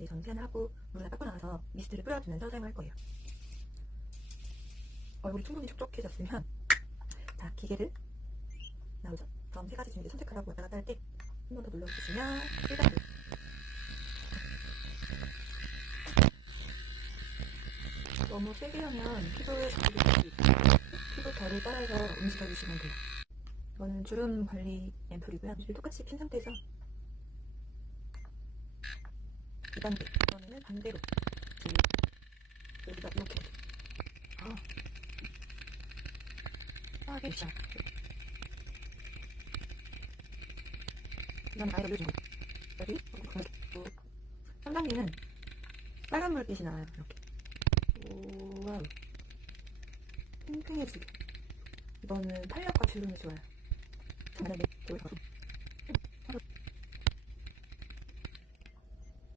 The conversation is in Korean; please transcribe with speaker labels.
Speaker 1: 이제 세안을 하고 물을 닦고 나서 미스트를 뿌려주면서 사용할 거예요. 얼굴이 충분히 촉촉해졌으면 자 기계를 나오죠. 다음 세 가지 중에 하고 왔다 갔다 할 때 한 번 더 눌러주시면 1단계 너무 세게 하면 피부에 자극이. 피부 결을 따라서 움직여주시면 돼요. 이거는 주름 관리 앰플이고요. 똑같이 핀 상태에서 2단계 이번에는 반대로. 지금 여기다 이렇게 아. 싸게 자 이건 올려준 거 여기? 또 3단계는 빨간 물빛이 나와요 이렇게. 오, 와우 팽팽해지게. 이거는 탄력과 주름이 좋아요. 만약에 가서